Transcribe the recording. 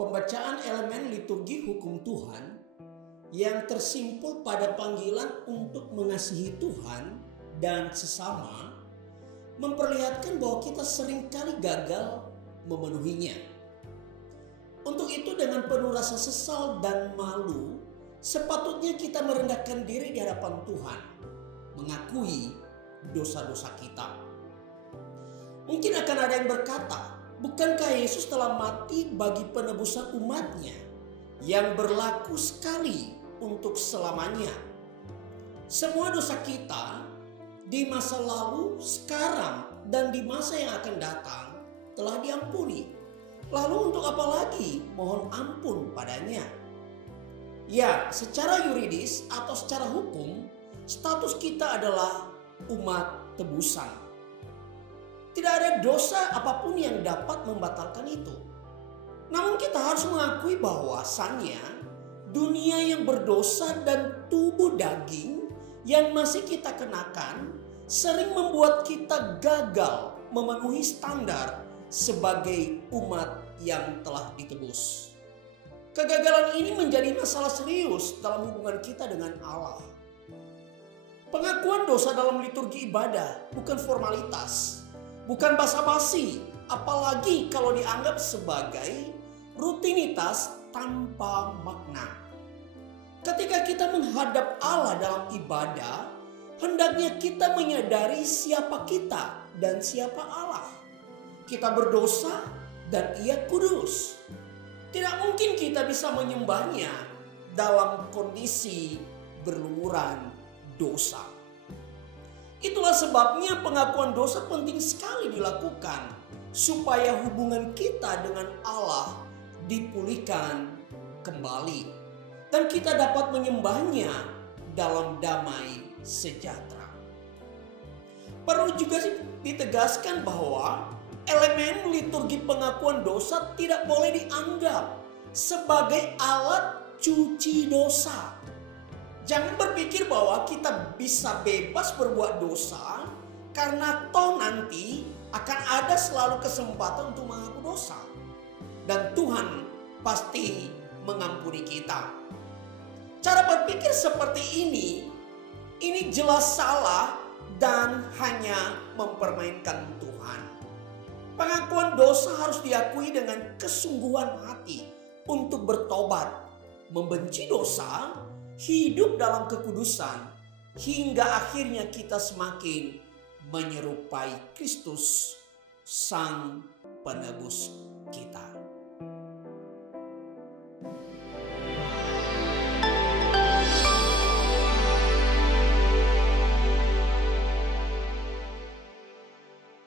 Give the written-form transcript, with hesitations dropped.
Pembacaan elemen liturgi hukum Tuhan yang tersimpul pada panggilan untuk mengasihi Tuhan dan sesama memperlihatkan bahwa kita seringkali gagal memenuhinya. Untuk itu dengan penuh rasa sesal dan malu, sepatutnya kita merendahkan diri di hadapan Tuhan, mengakui dosa-dosa kita. Mungkin akan ada yang berkata, bukankah Yesus telah mati bagi penebusan umatnya yang berlaku sekali untuk selamanya? Semua dosa kita di masa lalu, sekarang, dan di masa yang akan datang telah diampuni. Lalu untuk apa lagi mohon ampun padanya? Ya, secara yuridis atau secara hukum, status kita adalah umat tebusan. Tidak ada dosa apapun yang dapat membatalkan itu. Namun kita harus mengakui bahwasannya dunia yang berdosa dan tubuh daging yang masih kita kenakan sering membuat kita gagal memenuhi standar sebagai umat yang telah ditebus. Kegagalan ini menjadi masalah serius dalam hubungan kita dengan Allah. Pengakuan dosa dalam liturgi ibadah bukan formalitas, bukan basa-basi, apalagi kalau dianggap sebagai rutinitas tanpa makna. Ketika kita menghadap Allah dalam ibadah, hendaknya kita menyadari siapa kita dan siapa Allah. Kita berdosa dan Ia kudus. Tidak mungkin kita bisa menyembahnya dalam kondisi berlumuran dosa. Itulah sebabnya pengakuan dosa penting sekali dilakukan supaya hubungan kita dengan Allah dipulihkan kembali dan kita dapat menyembahnya dalam damai sejahtera. Perlu juga ditegaskan bahwa elemen liturgi pengakuan dosa tidak boleh dianggap sebagai alat cuci dosa. Jangan berpikir bahwa kita bisa bebas berbuat dosa karena toh nanti akan ada selalu kesempatan untuk mengaku dosa. Dan Tuhan pasti mengampuni kita. Cara berpikir seperti ini jelas salah dan hanya mempermainkan Tuhan. Pengakuan dosa harus diakui dengan kesungguhan hati untuk bertobat, membenci dosa, hidup dalam kekudusan, hingga akhirnya kita semakin menyerupai Kristus, Sang Penebus kita.